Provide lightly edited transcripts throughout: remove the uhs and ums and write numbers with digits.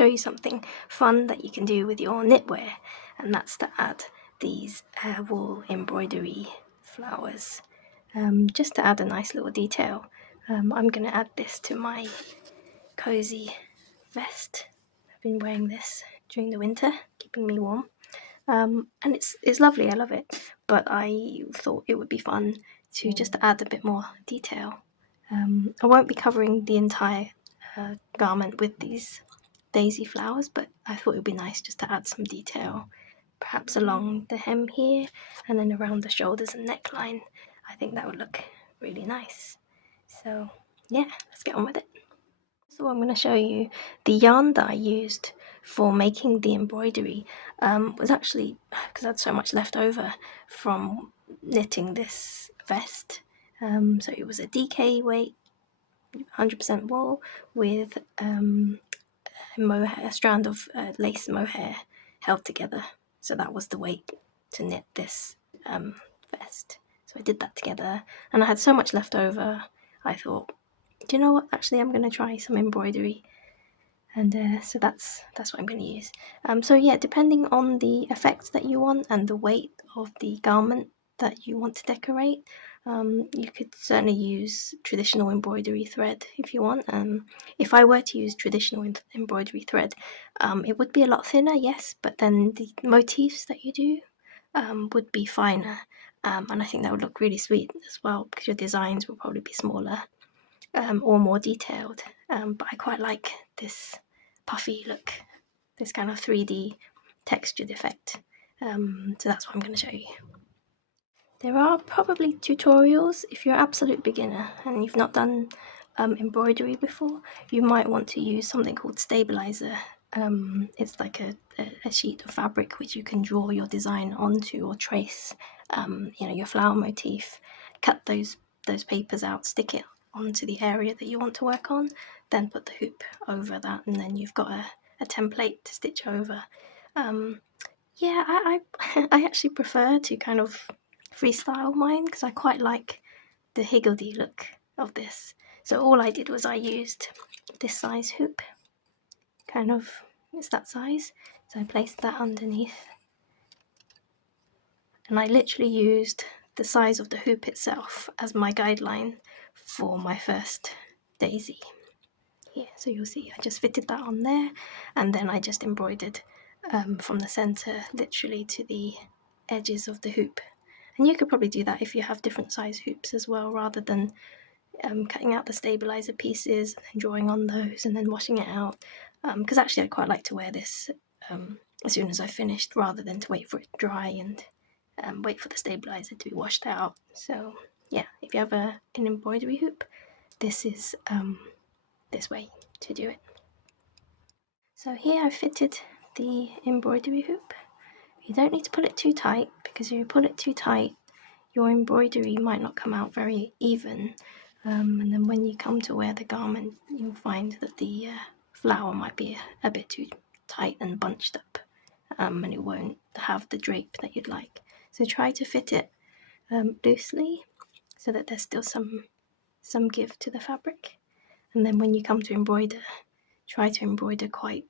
show you something fun that you can do with your knitwear, and that's to add these wool embroidery flowers, just to add a nice little detail. I'm going to add this to my cozy vest. I've been wearing this during the winter, keeping me warm, and it's lovely, I love it, but I thought it would be fun to just add a bit more detail. I won't be covering the entire garment with these daisy flowers, but I thought it would be nice just to add some detail, perhaps along the hem here and then around the shoulders and neckline. I think that would look really nice. So yeah, let's get on with it. So I'm going to show you the yarn that I used for making the embroidery. Was actually because I had so much left over from knitting this vest. So it was a DK weight 100% wool with mohair, a strand of lace mohair held together. So that was the weight to knit this vest. So I did that together, and I had so much left over. I thought, do you know what? Actually, I'm going to try some embroidery, and so that's what I'm going to use. So yeah, depending on the effects that you want and the weight of the garment that you want to decorate, you could certainly use traditional embroidery thread if you want. If I were to use traditional embroidery thread, it would be a lot thinner, yes, but then the motifs that you do would be finer, and I think that would look really sweet as well, because your designs will probably be smaller or more detailed. But I quite like this puffy look, this kind of 3D textured effect. So that's what I'm going to show you. There are probably tutorials if you're an absolute beginner and you've not done embroidery before. You might want to use something called stabilizer. It's like a sheet of fabric which you can draw your design onto or trace, your flower motif. Cut those papers out, stick it onto the area that you want to work on, then put the hoop over that, and then you've got a template to stitch over. Yeah, I actually prefer to kind of freestyle mine because I quite like the higgledy look of this. So all I did was I used this size hoop, kind of, it's that size, so I placed that underneath, and I literally used the size of the hoop itself as my guideline for my first daisy. Here, so you'll see I just fitted that on there, and then I just embroidered from the center literally to the edges of the hoop. And you could probably do that if you have different size hoops as well, rather than cutting out the stabilizer pieces and then drawing on those and then washing it out, because actually I quite like to wear this as soon as I finished, rather than to wait for it to dry and wait for the stabilizer to be washed out. So yeah, if you have an embroidery hoop, this is this way to do it. So here I fitted the embroidery hoop. You don't need to pull it too tight, because if you pull it too tight, your embroidery might not come out very even, and then when you come to wear the garment, you'll find that the flower might be a bit too tight and bunched up, and it won't have the drape that you'd like. So try to fit it loosely, so that there's still some give to the fabric. And then when you come to embroider, try to embroider quite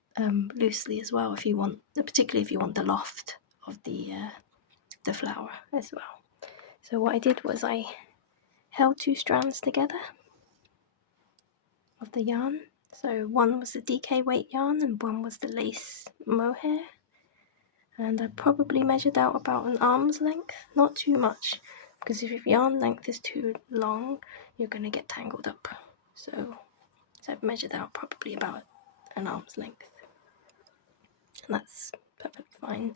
loosely as well, if you want, particularly if you want the loft of the flower as well. So what I did was I held two strands together of the yarn. So one was the DK weight yarn and one was the lace mohair. And I probably measured out about an arm's length, not too much, because if your yarn length is too long, you're going to get tangled up. So I've measured out probably about an arm's length, and that's perfectly fine,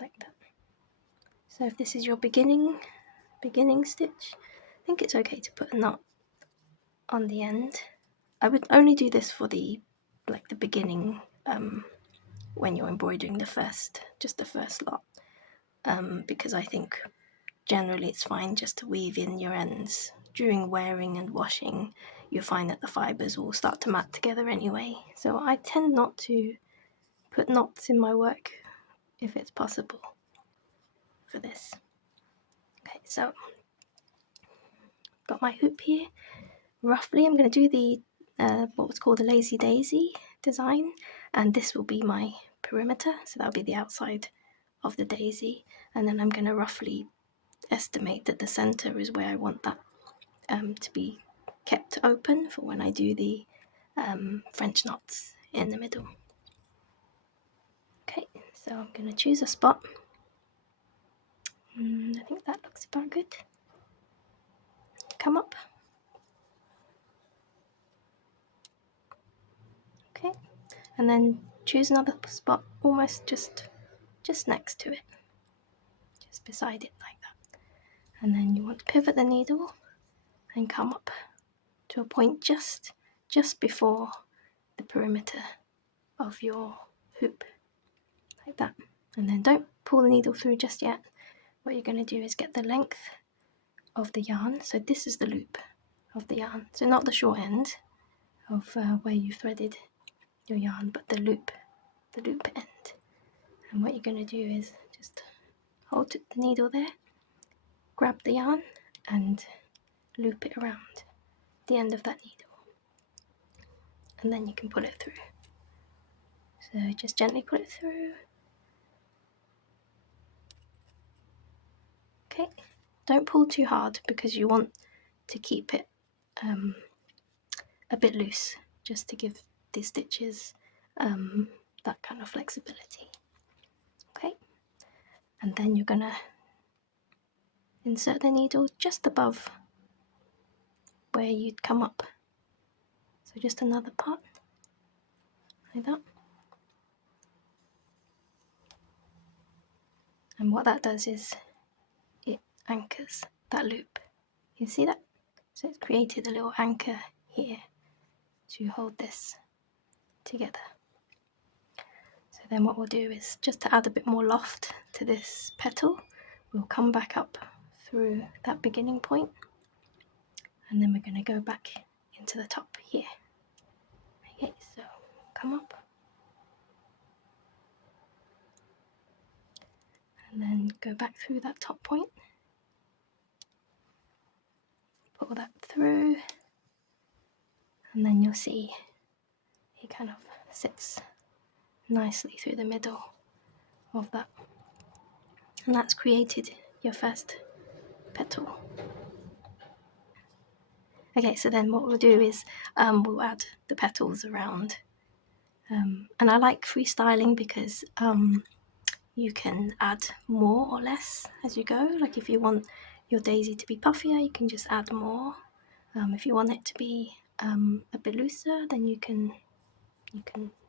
like that. So if this is your beginning stitch, I think it's okay to put a knot on the end. I would only do this for the beginning, when you're embroidering the first lot, because I think generally it's fine just to weave in your ends. During wearing and washing, you'll find that the fibres will start to mat together anyway. So I tend not to put knots in my work if it's possible for this. Okay, so got my hoop here. Roughly, I'm going to do what's called a lazy daisy design, and this will be my perimeter, so that'll be the outside of the daisy. And then I'm going to roughly estimate that the center is where I want that to be kept open for when I do the French knots in the middle. Okay, so I'm going to choose a spot. I think that looks about good. Come up. Okay, and then choose another spot almost just next to it, just beside it like that. And then you want to pivot the needle and come up to a point just before the perimeter of your hoop, like that. And then don't pull the needle through just yet. What you're going to do is get the length of the yarn. So this is the loop of the yarn, so not the short end of where you threaded your yarn, but the loop end. And what you're going to do is just hold the needle there, grab the yarn and loop it around the end of that needle, and then you can pull it through. So just gently pull it through. Okay, don't pull too hard because you want to keep it a bit loose, just to give the stitches that kind of flexibility. Okay, and then you're gonna insert the needle just above where you'd come up, so just another part like that. And what that does is it anchors that loop. You see that? So it's created a little anchor here to hold this together. So then what we'll do is, just to add a bit more loft to this petal, we'll come back up through that beginning point, and then we're going to go back into the top here. Okay, so come up and then go back through that top point, pull that through, and then you'll see it kind of sits nicely through the middle of that, and that's created your first petal. Okay, so then what we'll do is we'll add the petals around, and I like freestyling because you can add more or less as you go. Like if you want your daisy to be puffier, you can just add more. If you want it to be a bit looser, then you can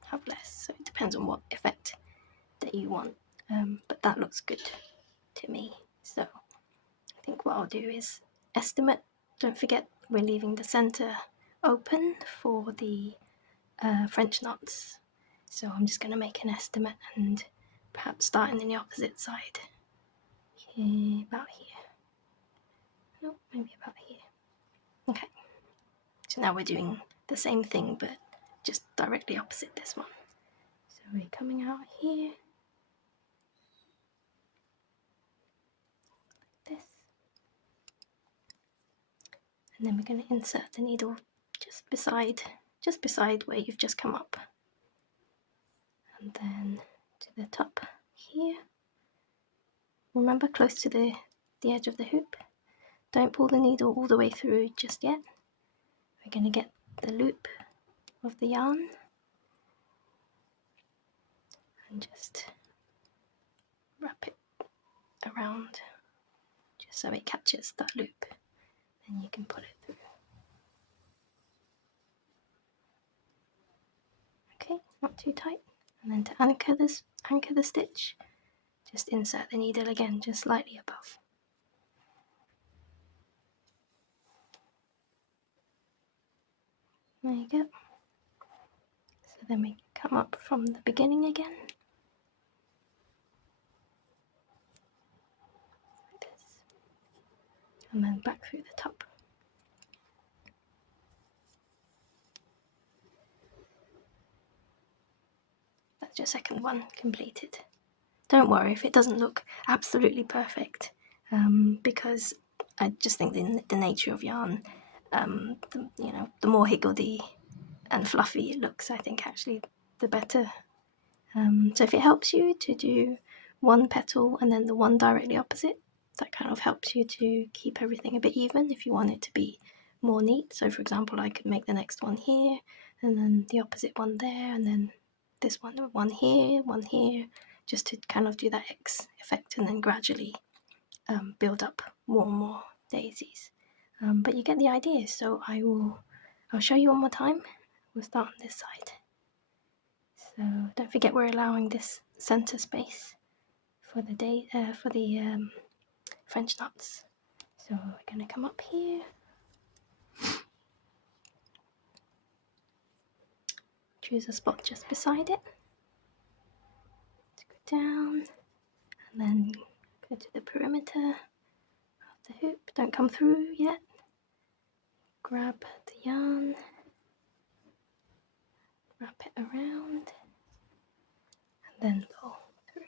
have less. So it depends on what effect that you want, but that looks good to me. So I think what I'll do is estimate. Don't forget we're leaving the center open for the French knots, so I'm just going to make an estimate and perhaps starting in the opposite side, here, about here, no, maybe about here. Okay, so now we're doing the same thing but just directly opposite this one. So we're coming out here like this, and then we're going to insert the needle just beside where you've just come up, and then to the top here. Remember, close to the edge of the hoop. Don't pull the needle all the way through just yet. We're going to get the loop of the yarn and just wrap it around just so it catches that loop. Then you can pull it through. Okay, not too tight. And then to anchor the stitch, just insert the needle again, just slightly above. There you go. So then we come up from the beginning again, like this, and then back through the top. That's your second one completed. Don't worry if it doesn't look absolutely perfect, because I just think the nature of yarn, the more higgledy and fluffy it looks, I think actually the better. So if it helps you to do one petal and then the one directly opposite, that kind of helps you to keep everything a bit even if you want it to be more neat. So for example, I could make the next one here, and then the opposite one there, and then this one here, just to kind of do that X effect, and then gradually build up more and more daisies. But you get the idea, so I'll show you one more time. We'll start on this side. So don't forget we're allowing this center space for the French knots. So we're going to come up here, choose a spot just beside it, go down, and then go to the perimeter of the hoop. Don't come through yet. Grab the yarn, wrap it around, and then pull through.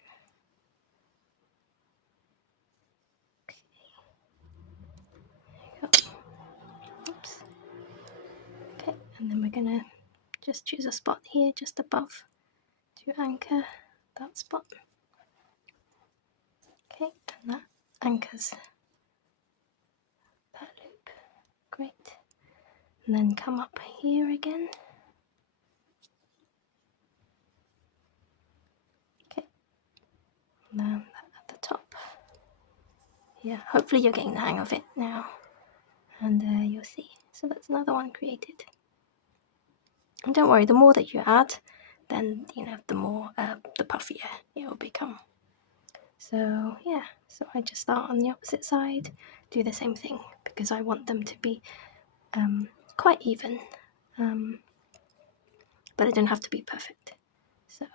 Okay. Oops. Okay, and then we're gonna just choose a spot here just above to anchor that spot. Okay, and that anchors that loop. Great. And then come up here again. Okay, and then at the top. Yeah, hopefully you're getting the hang of it now, and you'll see. So that's another one created. And don't worry, the more that you add, then the more the puffier it will become. So yeah, so I just start on the opposite side, do the same thing because I want them to be quite even, but it don't have to be perfect. So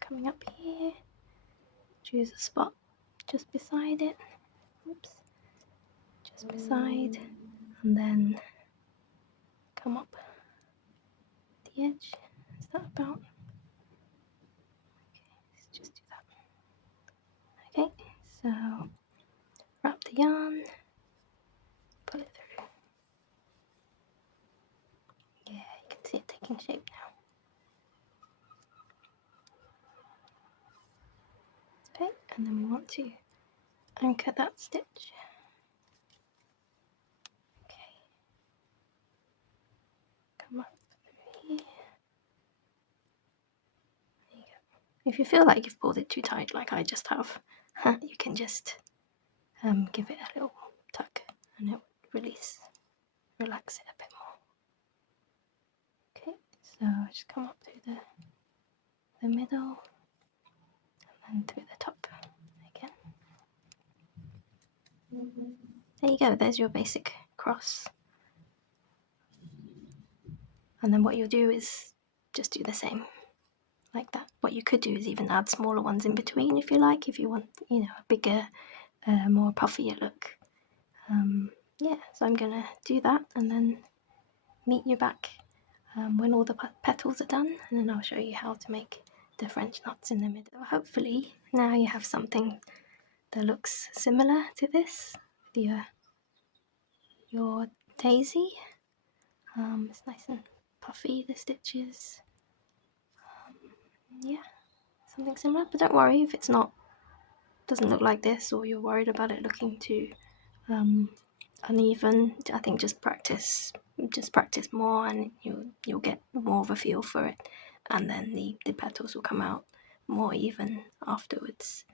coming up here, choose a spot just beside it. Oops, just beside, and then come up the edge. Is that about? Okay, let's just do that. Okay, so wrap the yarn, pull it through. Yeah, you can see it taking shape now. Okay, and then we want to anchor that stitch. Okay, come up through here. There you go. If you feel like you've pulled it too tight, like I just have, you can just give it a little tuck and it will relax it a bit more. Okay, so just come up through the middle and then through the top again. There you go, there's your basic cross. And then what you'll do is just do the same, like that. What you could do is even add smaller ones in between if you like, if you want, a bigger, more puffier look. Yeah, so I'm gonna do that and then meet you back when all the petals are done, and then I'll show you how to make the French knots in the middle. Hopefully now you have something that looks similar to this with your daisy. It's nice and puffy, the stitches. Yeah, something similar, but don't worry if it's not, doesn't look like this, or you're worried about it looking too uneven. I think just practice more, and you'll get more of a feel for it, and then the petals will come out more even afterwards.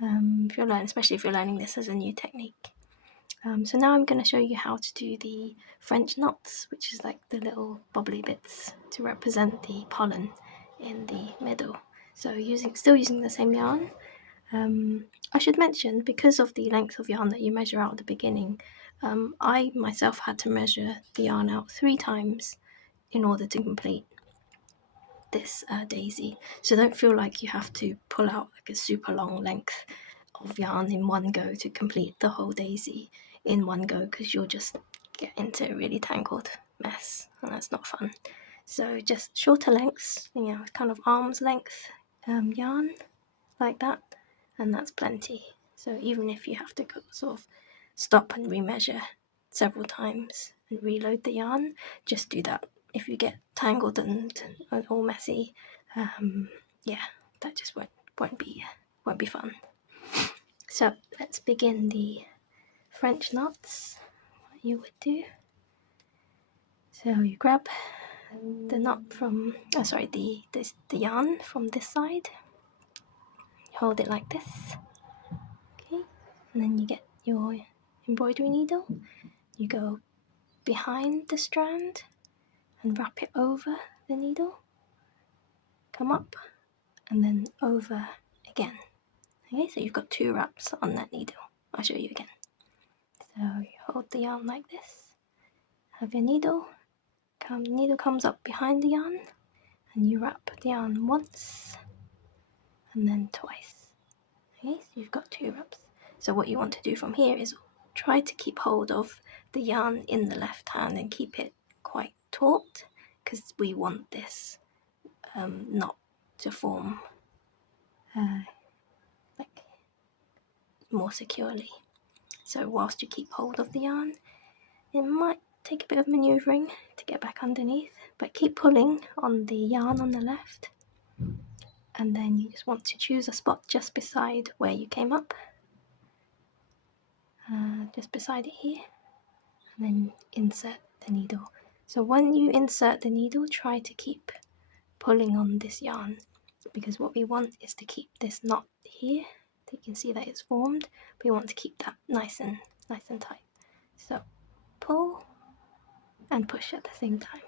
If you're learning, especially if you're learning this as a new technique. So now I'm going to show you how to do the French knots, which is like the little bobbly bits to represent the pollen in the middle. So still using the same yarn. I should mention, because of the length of yarn that you measure out at the beginning, I myself had to measure the yarn out 3 times in order to complete this daisy. So don't feel like you have to pull out like a super long length of yarn in one go to complete the whole daisy in one go, because you'll just get into a really tangled mess, and that's not fun. So just shorter lengths, kind of arm's length yarn like that, and that's plenty. So even if you have to sort of stop and remeasure several times and reload the yarn, just do that if you get tangled and all messy, yeah, that just won't be fun. So let's begin the French knots. What you would do. So you grab the knot from, the yarn from this side. You hold it like this, okay, and then you get your embroidery needle. You go behind the strand and wrap it over the needle. Come up and then over again. Okay, so you've got 2 wraps on that needle. I'll show you again. So you hold the yarn like this, have your needle, needle comes up behind the yarn, and you wrap the yarn once and then twice. Okay, so you've got 2 wraps. So what you want to do from here is try to keep hold of the yarn in the left hand and keep it quite taut, because we want this knot to form like more securely. So whilst you keep hold of the yarn, it might take a bit of manoeuvring to get back underneath, but keep pulling on the yarn on the left, and then you just want to choose a spot just beside where you came up, just beside it here, and then insert the needle. So when you insert the needle, try to keep pulling on this yarn, because what we want is to keep this knot here. You can see that it's formed, but we want to keep that nice and tight. So pull and push at the same time.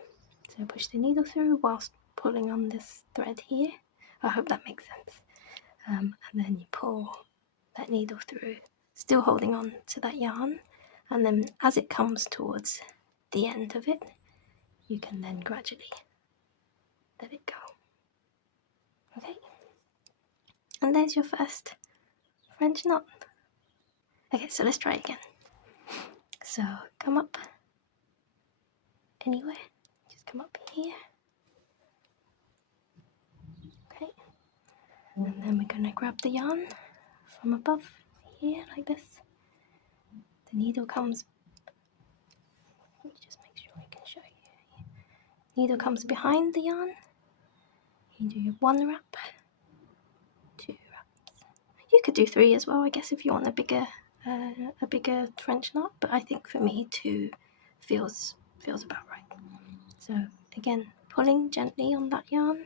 So push the needle through whilst pulling on this thread here. I hope that makes sense. And then you pull that needle through, still holding on to that yarn, and then as it comes towards the end of it, you can then gradually let it go. Okay, and there's your first French knot. Okay, so let's try again. So come up anywhere, just come up here. Okay, and then we're going to grab the yarn from above here like this. The needle comes, let me just make sure I can show you. Needle comes behind the yarn. You do your 1 wrap, 2 wraps. You could do 3 as well, I guess, if you want a bigger French knot, but I think for me 2 feels about right. So again, pulling gently on that yarn,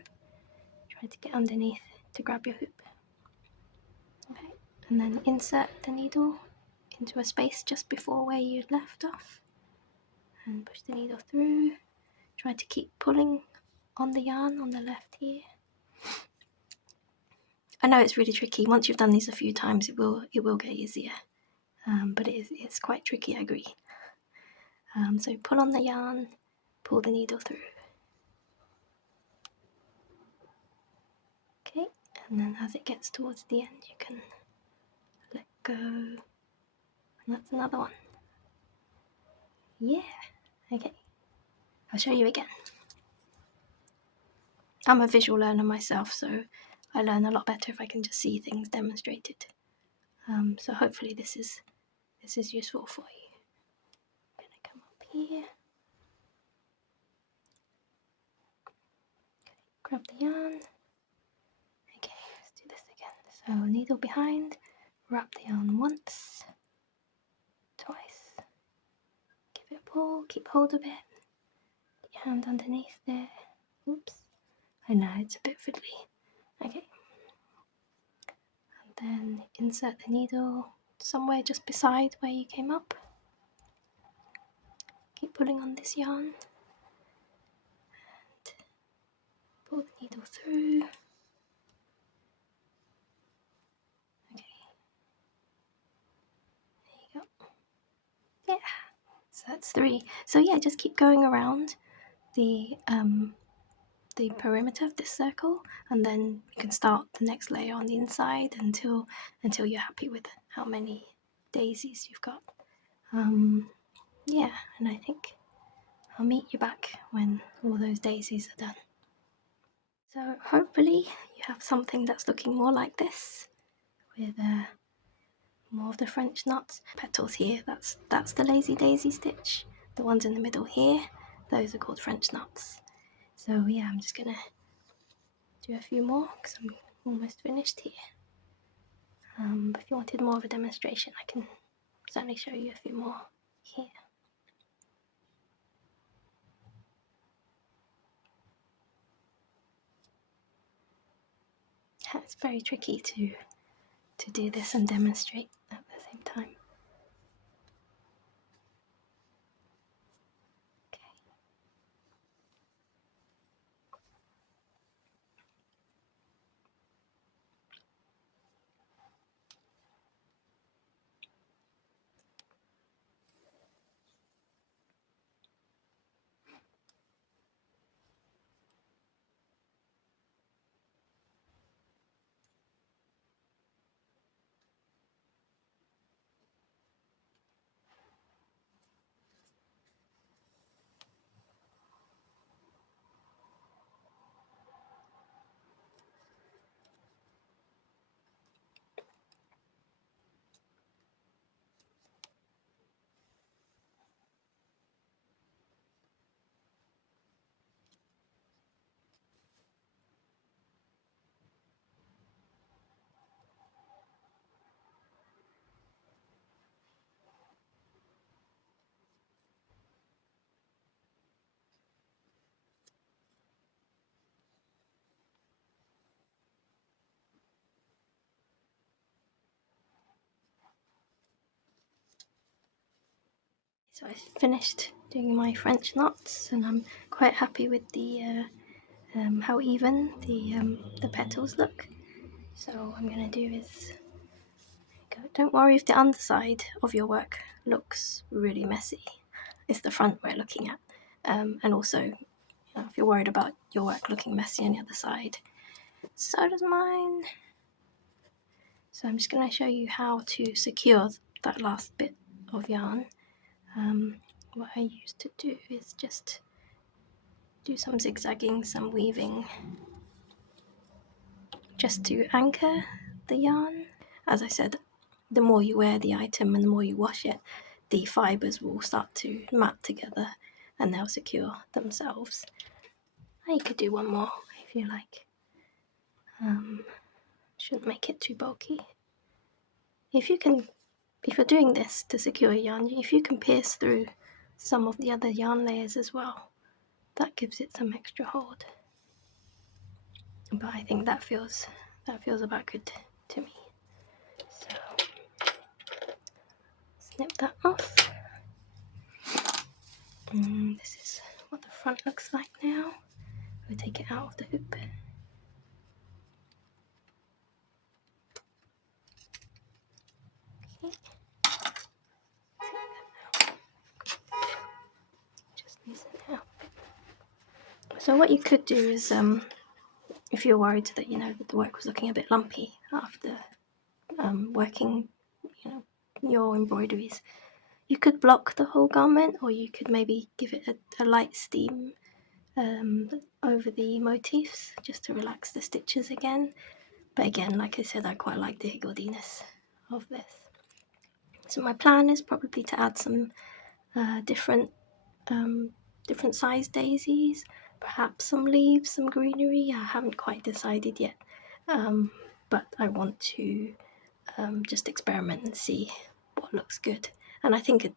try to get underneath to grab your hoop. Okay, and then insert the needle into a space just before where you left off, and push the needle through. Try to keep pulling on the yarn on the left here. I know it's really tricky. Once you've done these a few times, it will get easier, but it's quite tricky, I agree. So pull on the yarn, pull the needle through. Okay, and then as it gets towards the end, you can let go, and that's another one. Yeah, okay, I'll show you again. I'm a visual learner myself, so I learn a lot better if I can just see things demonstrated. So hopefully this is useful for you. I'm gonna come up here, grab the yarn. Okay, let's do this again. So needle behind, wrap the yarn once, twice, give it a pull, keep hold of it, get your hand underneath there. Oops, I know it's a bit fiddly. Okay, and then insert the needle somewhere just beside where you came up. Keep pulling on this yarn and pull the needle through. Okay, there you go. Yeah, so that's 3. So yeah, just keep going around the perimeter of this circle, and then you can start the next layer on the inside until you're happy with how many daisies you've got. Yeah, and I think I'll meet you back when all those daisies are done. So hopefully you have something that's looking more like this, with more of the French knots. Petals here, that's the lazy daisy stitch. The ones in the middle here, those are called French knots. So yeah, I'm just gonna do a few more because I'm almost finished here. But if you wanted more of a demonstration, I can certainly show you a few more here. It's very tricky to do this and demonstrate at the same time. So I finished doing my French knots, and I'm quite happy with the how even the petals look. So what I'm going to do is, don't worry if the underside of your work looks really messy. It's the front we're looking at, and also, you know, if you're worried about your work looking messy on the other side, so does mine. So I'm just going to show you how to secure that last bit of yarn. What I used to do is just do some zigzagging, some weaving, just to anchor the yarn. As I said, the more you wear the item and the more you wash it, the fibres will start to mat together and they'll secure themselves. And you could do one more if you like. Shouldn't make it too bulky. If you're doing this to secure yarn, if you can pierce through some of the other yarn layers as well, that gives it some extra hold. But I think that feels about good to me. So snip that off. This is what the front looks like now. We'll take it out of the hoop. Okay. Just loosen it out. So what you could do is, if you're worried that that the work was looking a bit lumpy after working, your embroideries, you could block the whole garment, or you could maybe give it a light steam over the motifs just to relax the stitches again. But again, like I said, I quite like the higgledy-ness of this. So my plan is probably to add some different size daisies, perhaps some leaves, some greenery. I haven't quite decided yet, but I want to just experiment and see what looks good. And I think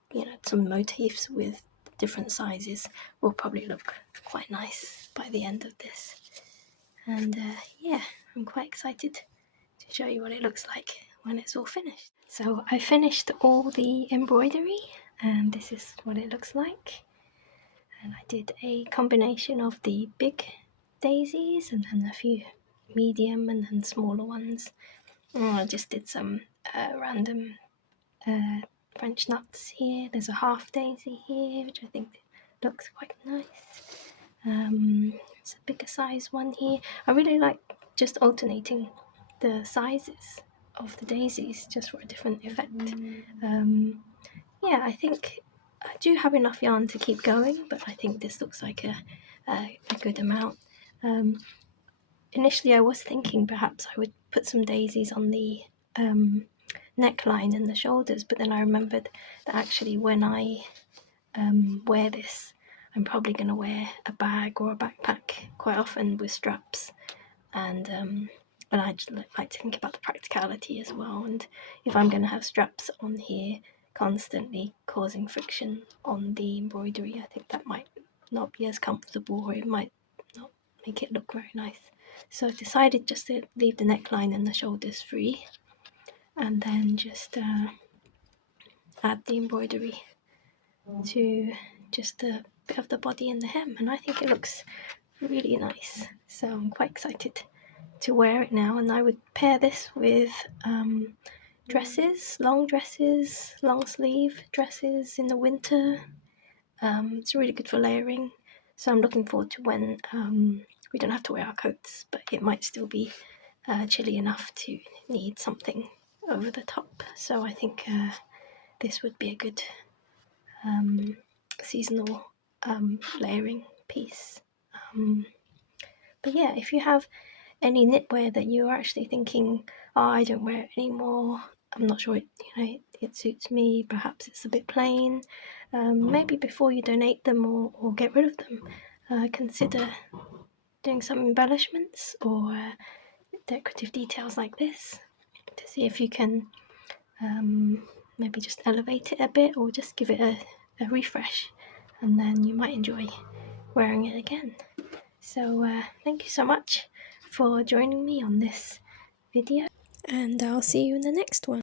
some motifs with different sizes will probably look quite nice by the end of this. And yeah, I'm quite excited to show you what it looks like when it's all finished. So I finished all the embroidery, and this is what it looks like. And I did a combination of the big daisies and then a few medium and then smaller ones. And I just did some random French knots here. There's a half daisy here, which I think looks quite nice. It's a bigger size one here. I really like just alternating the sizes of the daisies just for a different effect. Yeah, I think I do have enough yarn to keep going, but I think this looks like a good amount. Initially I was thinking perhaps I would put some daisies on the neckline and the shoulders, but then I remembered that actually when I wear this, I'm probably going to wear a bag or a backpack quite often with straps, and I just like to think about the practicality as well. And if I'm going to have straps on here constantly causing friction on the embroidery, I think that might not be as comfortable, or it might not make it look very nice. So I decided just to leave the neckline and the shoulders free, and then just add the embroidery to just a bit of the body and the hem, and I think it looks really nice. So I'm quite excited to wear it now, and I would pair this with dresses, long sleeve dresses in the winter. It's really good for layering, so I'm looking forward to when we don't have to wear our coats, but it might still be chilly enough to need something over the top. So I think this would be a good seasonal layering piece. But yeah, if you have any knitwear that you're actually thinking, oh, I don't wear it anymore, I'm not sure it suits me, perhaps it's a bit plain, maybe before you donate them or get rid of them, consider doing some embellishments or decorative details like this to see if you can maybe just elevate it a bit or just give it a refresh, and then you might enjoy wearing it again. So thank you so much for joining me on this video, and I'll see you in the next one.